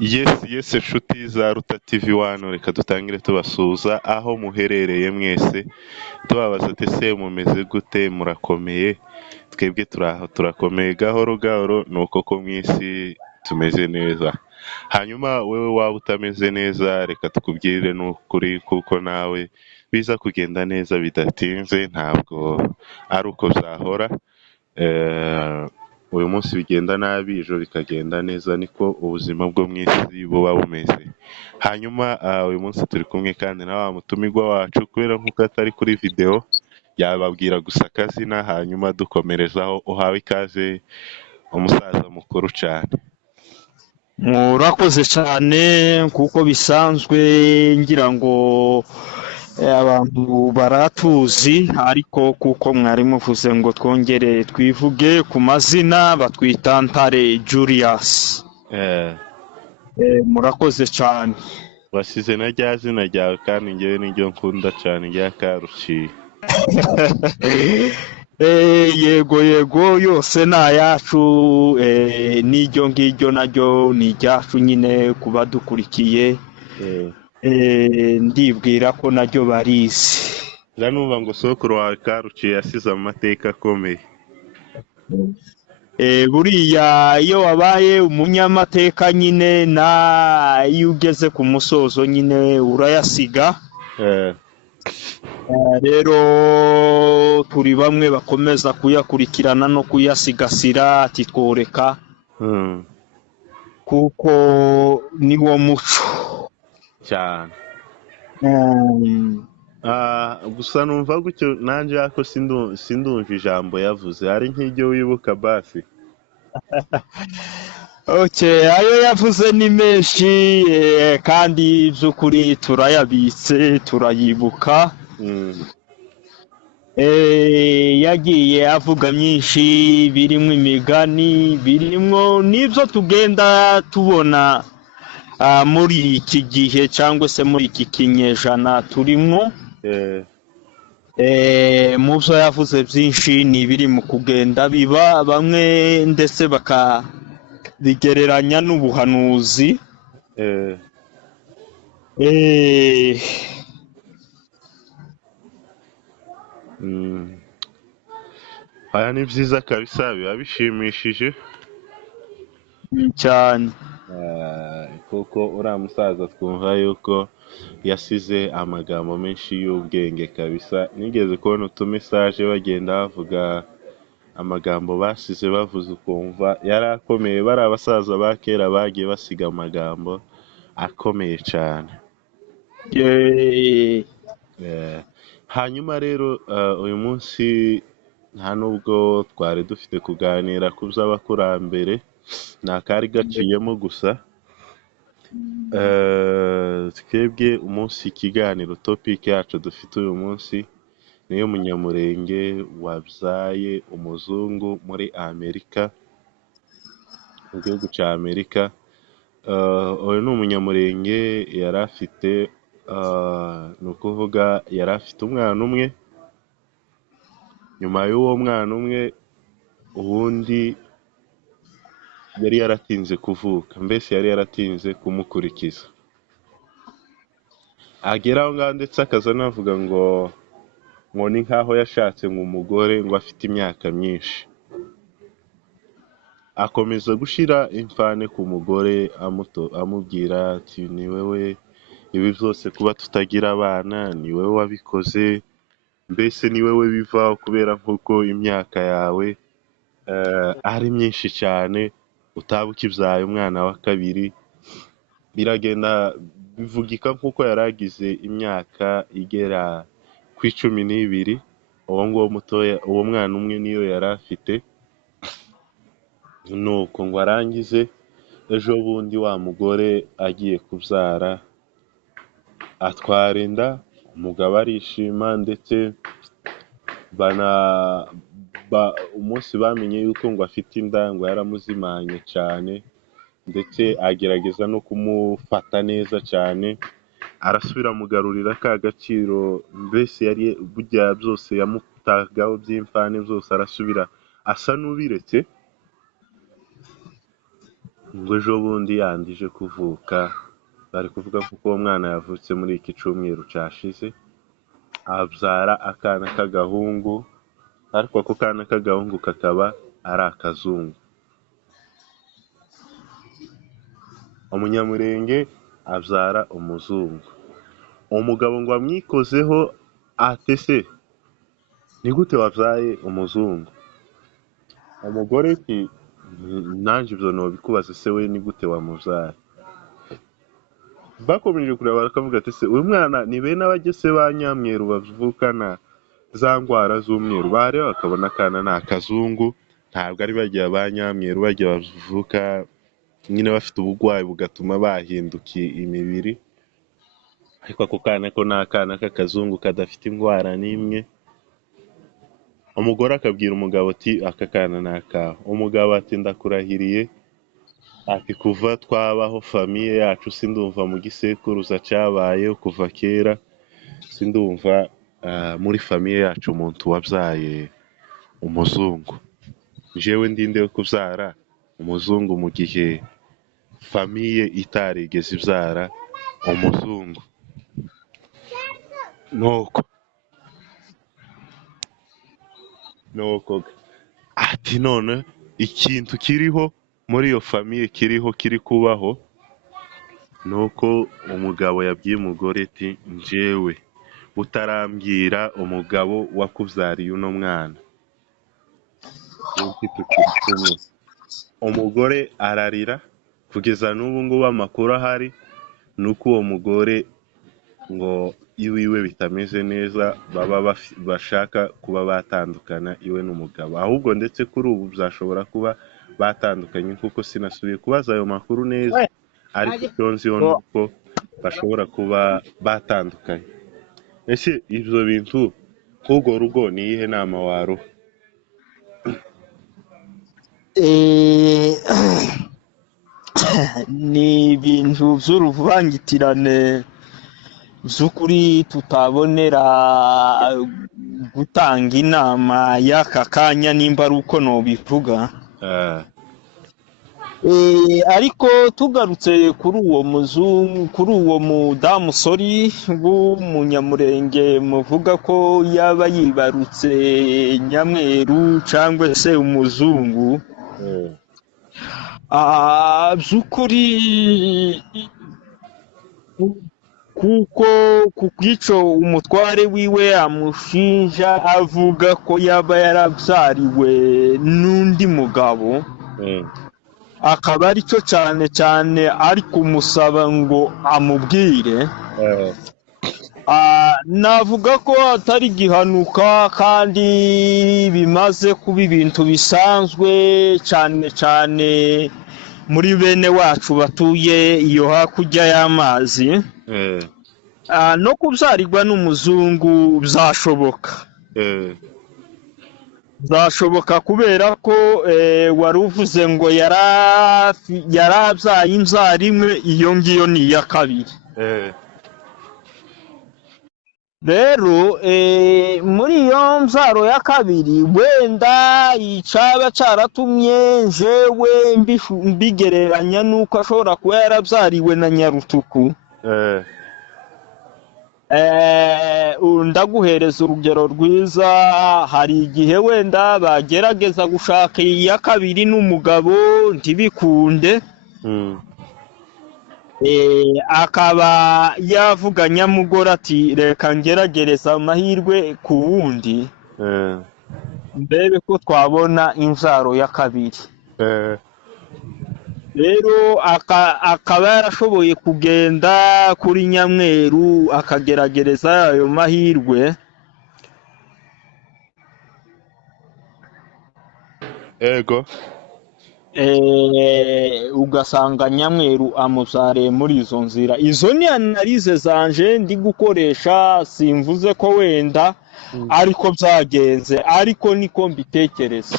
Yes inshuti za Ruta TV wano reka dutangire tubasuhuza aho muherereye mwese tubabaza ati ese mumeze gute murakomeye? Twebwe turaho turakomeye gahoro gahoro nuko ko mu isi tumeze neza. Hanyuma wewe waba utameze neza reka tukubwire n'ukuri kuko nawe biza kugenda neza bidatinze ntabwo ari uko byahora. Uyu munsi bigenda nabi ejo bikagenda neza niko ubuzima bwo mu isi buba bumeze. Hanyuma uyu munsi turi kumwe kandi na wa mutumirwa wacu kubera nk'uko atari kuri video yababwira gusa akazina hanyuma dukomerezaho. Uhawe ikaze umusaza mukuru cyane. Murakoze cyane kuko bisanzwe ngira ngo abantu baratuzi ariko kuko mwari muvuze ngo twongere twivuge ku mazina batwita Ntare Julius. Murakoze cyane. Wasize na rya zina ryawe kandi ngewe niryo nkunda cyane rya Karuciye. Yego yose ni ayacu, n'iryo ngiryo naryo ni iryacu nyine kuba dukurikiye. Ndibwira ko naryo barizi. Numva ngo sokuru wawe Karuciye yasize amateka akomeye. Buriya iyo wabaye umunyamateka nyine na iyo ugeze ku musozo nyine urayasiga. Rero turi bamwe bakomeza kuyakurikirana no kuyasigasira ati tworeka kuko ni wo muco cyane. Gusa numva gutyo nanjye yako sindumva ijambo yavuze hari nk'iryo wibuka basi. ayo yavuze ni menshi kandi by'ukuri turayabitse turayibuka. Yagiye avuga myinshi birimo imigani birimo n'ibyo tugenda tubona muri iki gihe cyangwa se muri iki kinyejana turimo. Mu byo yavuze byinshi ni ibiri mu kugenda biba bamwe ndetse bakabigereranya n'ubuhanuzi. Aya ni byiza kabisa biba bishimishije cyane. Kuko uriya musaza twumva yuko yasize amagambo menshi y'ubwenge kabisa. Nigeze kubona utumesaje bagenda bavuga amagambo basize bavuze ukumva yari akomeye. Bari abasaza ba kera bagiye basiga amagambo akomeye cyane. Hanyuma rero uyu munsi nta nubwo twari dufite kuganira ku by'abakurambere ni akari gaciyemo gusa. Twebwe umunsi ikiganiro topic yacu dufite uyu munsi niyo munyamurenge wabyaye umuzungu muri Amerika, mu gihugu cya Amerika. Uyu ni umunyamurenge yari afite ni ukuvuga yari afite umwana umwe. Nyuma y'uwo mwana umwe ubundi yari yaratinze kuvuka, mbese yari yaratinze kumukurikiza. Agera aho ngaho ndetse akaza anavuga ngo ni nk'aho yashatse umugore ngo afite imyaka myinshi. Akomeza gushyira imfane ku mugore amubwira ati ni wowe ibi byose kuba tutagira abana ni wowe wabikoze, mbese ni wowe bivaho kubera nk'uko imyaka yawe ari myinshi cyane utaba ukibyaye umwana wa kabiri. Biragenda bivugika nk'uko yari agize imyaka igera ku 12. Uwo nguwo mutoya uwo mwana umwe niyo yari afite. Nuko ngo arangize ejo bundi wa mugore agiye kubyara atwara inda. Umugabo arishima ndetse umunsi bamenye yuko ngo afite inda ngo yaramuzimanye cyane ndetse agerageza no kumufata neza cyane. Arasubira amugarurira ka gaciro mbese yari burya byose yamutagaho by'imfane byose arasubira asa n'ubiretse. ngo ejo bundi yandije kuvuka, bari kuvuga ko uwo mwana yavutse muri iki cyumweru cyashize, abyara akana k'agahungu, ariko ako kana k'agahungu kakaba ari akazungu. Umunyamurenge abyara umuzungu. Umugabo ngo amwikozeho ate se ni gute wabyaye umuzungu? Umugore ati nanjye ibyo nobikubaza, se we ni gute wamubyaye? Bakomeje kureba bakavuga ati se uyu mwana ni bene abagese ba nyamweru bavukana za ndwara z'umweru, bareba bakabona akana ni akazungu, ntabwo ari bagiye ba nyamweru bagiye bavuka nyine bafite ubugwayi bugatuma bahindukiye imibiri, ariko ako kana ko ni akana k'akazungu kadafite indwara n'imwe. Umugore akabwira umugabo ati aka kana ni akawe. Umugabo ati ndakurahiriye, ati kuva twabaho famiye yacu sindumva mu gisekuruza cyabayeho kuva kera, sindumva muri famiye yacu umuntu wabyaye umuzungu. Jewe ndinde yo kubyara umuzungu mu gihe famiye itarigeze ibyara umuzungu. nuko ati none ikintu kiriho muri iyo famiye kiri kubaho nuko umugabo yabwiye umugore ati njyewe utarambwira umugabo wakubyariye uno mwana tukiri kumwe. Umugore ararira kugeza n'ubu ngubu amakuru ahari nuko uwo mugore ngo iwiwe bitameze neza, baba bashaka kuba batandukana iwe n'umugabo, ahubwo ndetse kuri ubu byashobora kuba batandukanye kuko sinasubiye kubaza ayo makuru neza, ariko icyo nziho nuko bashobora kuba batandukanye. Ese ibyo bintu k'urwo rugo ni iyihe nama waruha? ni ibintu by'uruvangitirane by'ukuri tutabonera gutanga inama y'aka kanya nimba ari uko nobivuga. Ariko tugarutse kuri uwo mudamu sori w'umunyamurenge muvuga ko yaba yibarutse nyamweru cyangwa se umuzungu, by'ukuri kuko ku bw'icyo umutware wiwe amushinja avuga ko yaba yarabyariwe n'undi mugabo, akaba aricyo cyane cyane ari kumusaba ngo amubwire, navuga ko atari gihanuka kandi bimaze kuba ibintu bisanzwe cyane cyane muri bene wacu batuye iyo hakurya y'amazi. No kubyarirwa n'umuzungu byashoboka kubera ko wari uvuze ngo yarabyaye imbyaro imwe, iyo ngiyo ni iya kabiri. Rero muri iyo mbyaro ya kabiri wenda cyaba cyaratumye njyewe mbigereranya n'uko ashobora kuba yarabyariwe na Nyarutuku. Ndaguhereza urugero rwiza, hari igihe wenda bagerageza gushaka iya kabiri n'umugabo ntibikunde, akaba yavuga nyamugore ati reka ngeragereza amahirwe ku wundi mbebe ko twabona imbyaro ya kabiri. Rero akaba yarashoboye kugenda kuri nyamweru akageragereza ayo mahirwe, ugasanga nyamweru amubyariye muri izo nzira. Izo ni analize zanje ndi gukoresha, simvuze ko wenda ariko byagenze, ariko niko mbitekereza.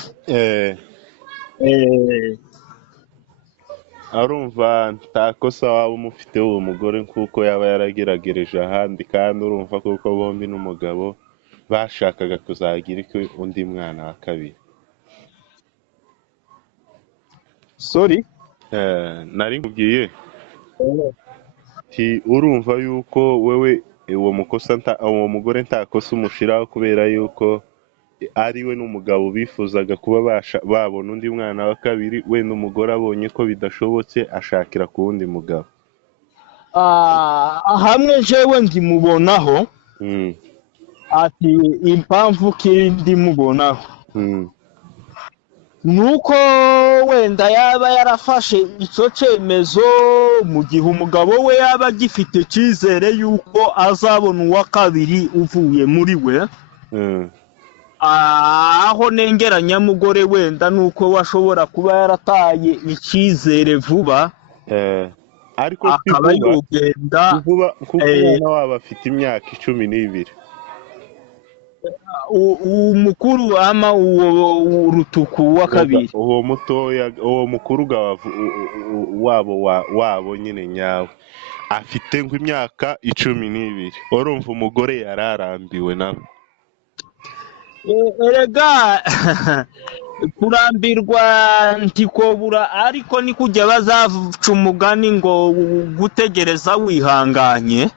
Arumva nta kosa waba umufite uwo mugore kuko yaba yarageragereje ahandi, kandi urumva kuko bombi n'umugabo bashakaga kuzagira undi mwana wa kabiri. Sorry? nari nkubwiye ti urumva yuko wewe uwo mugore nta kosa umushiraho kubera yuko ari we n'umugabo bifuzaga kuba babona undi mwana wa kabiri, wenda umugore abonye ko bidashobotse ashakira ku wundi mugabo. hamwe jewe ndimubonaho ati impamvu kiri ndimubonaho nuko wenda yaba yarafashe icyo cyemezo mu gihe umugabo we yaba agifite icyizere yuko azabona uwa kabiri uvuye muri we. Aho nengera nyamugore wenda nuko washobora kuba yarataye icyizere vuba, ariko akaba yogenda kuko umwana wabo afite imyaka 12. umukuru ama uwo rutuku wa kabiri, uwo mutoya, uwo mukuru wabo nyine nyawe afite nk'imyaka 12. urumva umugore yararambiwe nawe. erega kurambirwa ntikobura, ariko ni kujya bazaca umugani ngo gutegereza wihanganye.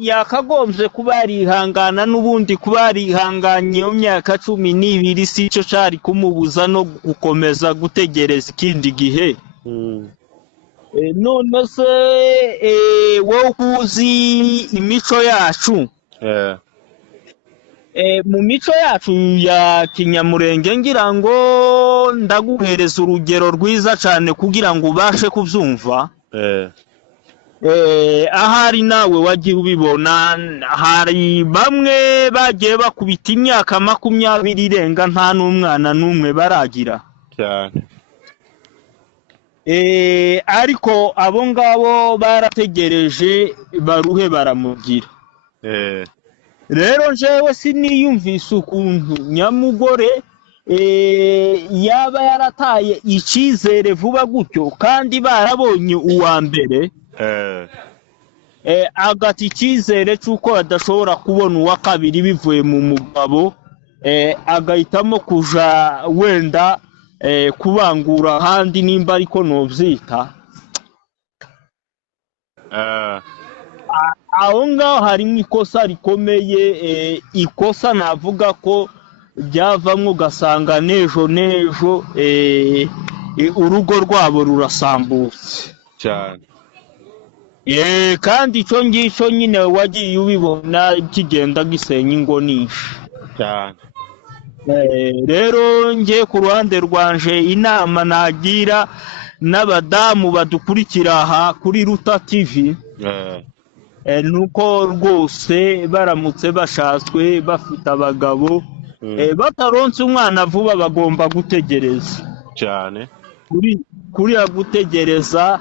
Yakagombye kuba yarihangana n'ubundi, kuba yarihanganye mu myaka 12 si cyo cyari kumubuza no gukomeza gutegereza ikindi gihe. none se wowe uzi imico yacu, mu mico yacu ya kinyamurenge ngira ngo ndaguhereza urugero rwiza cyane kugira ngo ubashe kubyumva. ahari nawe wagiye ubibona, hari bamwe bagiye bakubita imyaka 20 irenga nta n'umwana n'umwe baragira cyane. ariko abo ngabo barategereje baruhe baramugira. rero jewe siniyumvise ukuntu nyamugore yaba yarataye icyizere vuba gutyo kandi barabonye uwa mbere, agata icyizere cy'uko adashobora kubona uwa kabiri bivuye mu mugabo, agahitamo kuja wenda kubangura ahandi, nimba ariko nobyita. aho ngaho harimo ikosa rikomeye, ikosa navuga ko byavamo ugasanga nejo urugo rwabo rurasambutse cyane. kandi icyo ngicyo nyine wagiye ubibona kigenda gisenya ingo nyinshi cyane. rero ngiye ku ruhande rwanje inama nagira n'abadamu badukurikira aha kuri Ruta TV, nuko rwose baramutse bashatswe bafite abagabo, bataronse umwana vuba bagomba gutegereza cyane. kuriya gutegereza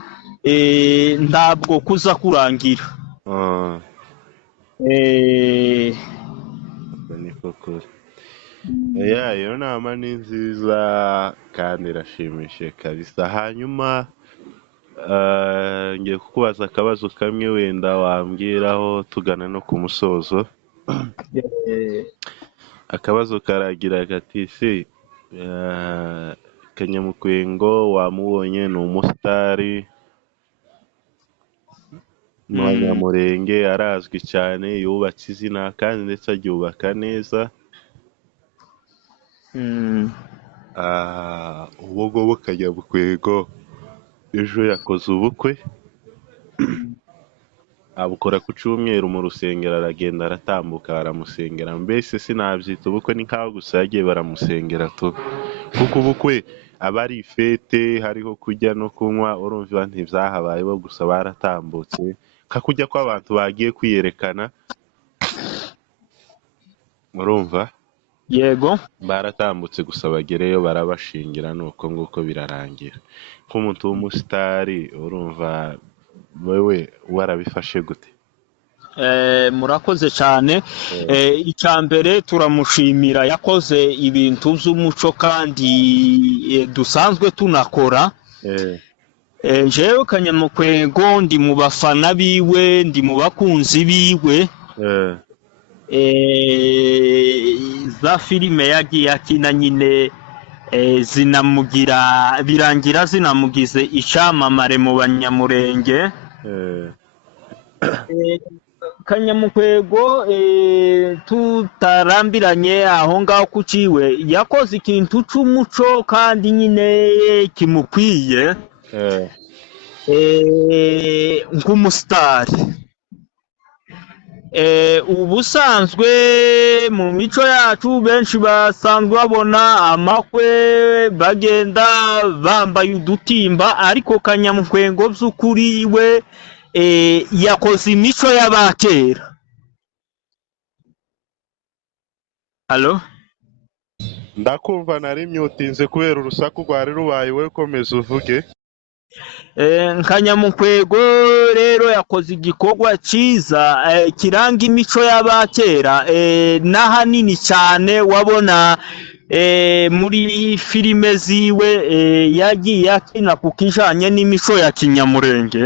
ntabwo kuza kurangira. iyo nama ni nziza kandi irashimishije kabisa. hanyuma ngiye kukubaza akabazo kamwe wenda wambwiraho tugana no ku musozo. akabazo karagira gati se Kanyamukwengo wamubonye ni umusitari Munyamurenge, arazwi cyane, yubatse izina kandi ndetse aryubaka neza. ubwo ngubwo Kanyamukwengo ejo yakoze ubukwe, abukora ku cyumweru mu rusengero, aragenda aratambuka baramusengera. mbese sinabyita ubukwe, ni nkaho gusa yagiye baramusengera tu, kuko ubukwe aba ari ifete, hariho kujya no kunywa. urumva ntibyahabayeho gusa baratambutse nka kujya kw'abantu bagiye kwiyerekana. urumva yego, baratambutse gusa bagereyo barabashingira, nuko nguko birarangira. nk'umuntu w'umusitari urumva wewe warabifashe gute? murakoze cyane. icya mbere turamushimira, yakoze ibintu by'umuco kandi dusanzwe tunakora. jewe Kanyamukwengo ndi mu bafana biwe, ndi mu bakunzi biwe. za filime yagiye akina nyine zinamugira birangira zinamugize icamamare mu Banyamurenge. eh, Eh, Kanyamukwego tutarambiranye aho ngaho ku ciwe yakoze ikintu c'umuco kandi nyine kimukwiye eh, nk'umusitari. Ubusanzwe mu mico yacu benshi basanzwe babona amakwe bagenda bambaye udutimba, ariko Kanyamukwengo by'ukuri we yakoze imico y'abakera. Halo? ndakumva nari myutinze kubera urusaku rwari rubaye, we komeza uvuge. Kanyamukwego rero yakoze igikorwa cyiza kiranga imico y'abakera, n'ahanini cyane wabona muri filime ziwe yagiye akina ku kijanye n'imico ya Kinyamurenge.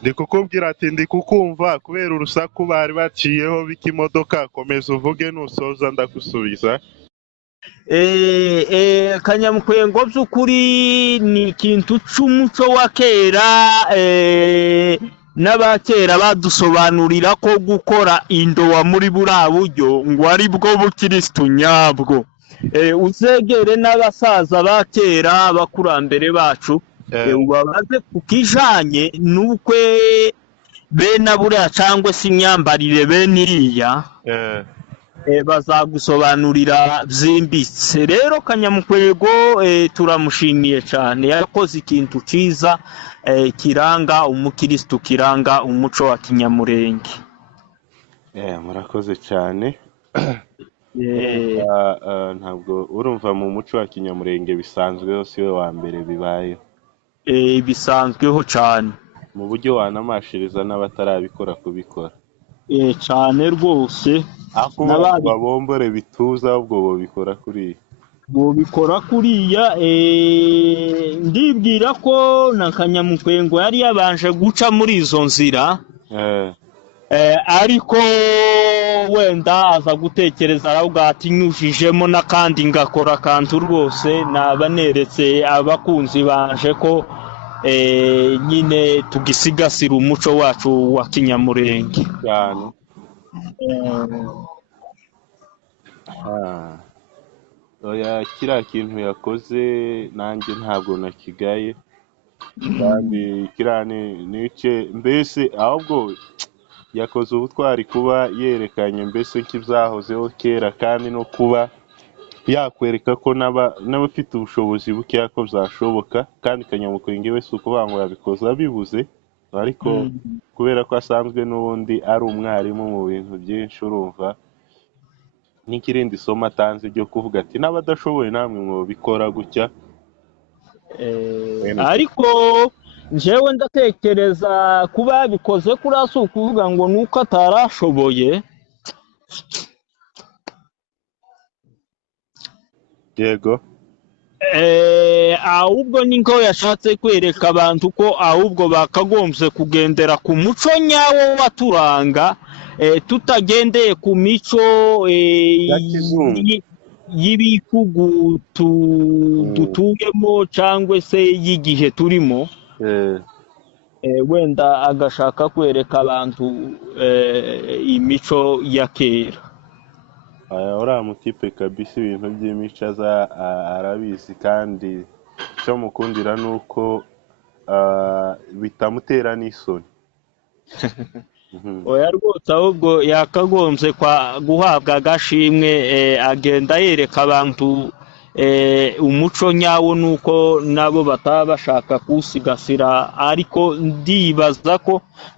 Ndi kukubwira ati ndi kukumva kubera urusaku bari baciyeho b'ikimodoka, komeza uvuge nusoza ndagusubiza. Kanyamukwengo by'ukuri ni ikintu c'umuco wa kera, n'abakera badusobanurira ko gukora indowa muri buriya buryo ngo ari bwo bukirisitu nyabwo. Uzegere n'abasaza ba kera abakurambere bacu ubabaze ku kijanye n'ukwe bene buriya cyangwa se imyambarire bene iriya, bazagusobanurira byimbitse. Rero Kanyamukwego turamushimiye cyane, yakoze ikintu cyiza kiranga umukirisitu, kiranga umuco wa Kinyamurenge. Murakoze cyane. Ntabwo urumva mu muco wa Kinyamurenge bisanzweho, siwe wa mbere bibaye. Bisanzweho cyane, mu buryo wanamashiriza n'abatarabikora kubikora cyane rwose. babombore bituza ahubwo bobikora kuriya. Ndibwira ko na Kanyamukwengo yari yabanje guca muri izo nzira, ariko wenda aza gutekereza aravuga ati nyujijemo n'akandi ngakora akantu rwose naba neretse abakunzi banje ko nyine tugisigasira umuco wacu wa Kinyamurenge cyane. Oya, kiriya kintu yakoze nanjye ntabwo nakigaye, kandi kiriya nice mbese ahubwo yakoze ubutwari kuba yerekanye mbese nk'ibyahozeho kera, kandi no kuba yakwereka ko n'abafite ubushobozi bukeya ko byashoboka. kandi Kanyamukwenge we si ukuvuga ngo yabikoze abibuze, ariko kubera ko asanzwe n'ubundi ari umwarimu mu bintu byinshi, urumva n'ikirindi somo atanze ryo kuvuga ati n'abadashoboye namwe mwobikora gutya. ariko njyewe ndatekereza kuba yabikoze kuriya si ukuvuga ngo nuko atarashoboye. Yego. Ahubwo ni ko yashatse kwereka abantu ko ahubwo bakagombye kugendera ku muco nyawo waturanga, tutagendeye ku mico y'ibihugu dutuyemo cyangwa se y'igihe turimo. Wenda agashaka kwereka abantu imico ya kera. Uriya mutipe kabisa ibintu by'imico arabizi, kandi icyo mukundira ni uko bitamutera n'isoni. Oya rwose, ahubwo yakagombye guhabwa agashimwe, agenda yereka abantu umuco nyawo nuko nabo bataba bashaka kuwusigasira, ariko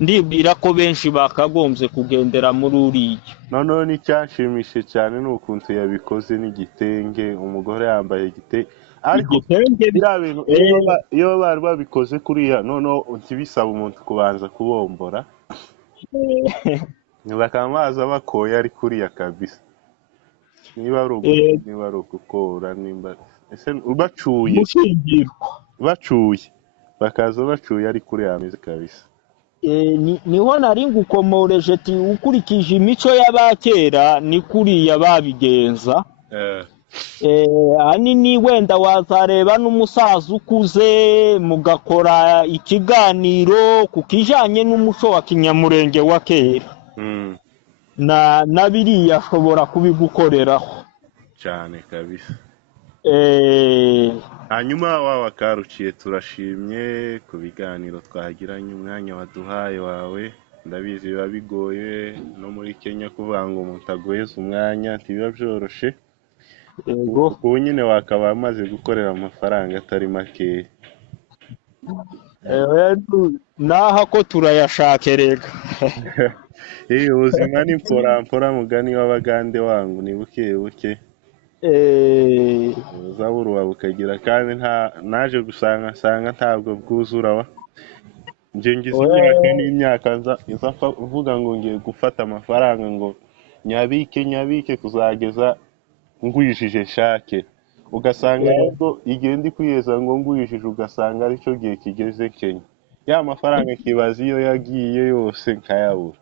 ndibwira ko benshi bakagombye kugendera muri uriya. noneho n'icyashimishije cyane ni ukuntu yabikoze n'igitenge, umugore yambaye igitenge, ariko biriya bintu iyo bari babikoze kuriya noneho ntibisaba umuntu kubanza kubombora, bakaba baza bakoye ari kuriya kabisa. niba ari ugukora, bacuye bakaza bacuye ari kuriya ameze kabisa. niho nari ngukomoreje ati ukurikije imico y'abakera ni kuriya babigenza. Eh, Ahanini wenda wazareba n'umusaza ukuze mugakora ikiganiro ku kijanye n'umuco wa kinyamurenge wa kera, mm, na biriya ashobora kubigukoreraho. cyane kabisa. Eh, Hanyuma waba karuciye, turashimye ku biganiro twagiranye, umwanya waduhaye wawe. Ndabizi biba bigoye no muri Kenya kuvuga ngo umuntu aguheze umwanya ntibiba byoroshe. Yego. Ubu nyine wakaba amaze gukorera amafaranga atari makeya. Naha ko turayashake rega. Ubuzima ni mpora mugani w'abagande wangu, ni buke buke uzaburuba bukagira, kandi naje nsanga ntabwo bwuzura wa. Nje ngize imyaka n'imyaka nza mvuga ngo ngiye gufata amafaranga ngo nyabike kuzageza ngwijije nshake, ugasanga nubwo igihe ndi kwiyeza ngo ngwijije ugasanga aricyo gihe kigeze Kenya, ya mafaranga kibaza iyo yagiye yose nkayabura.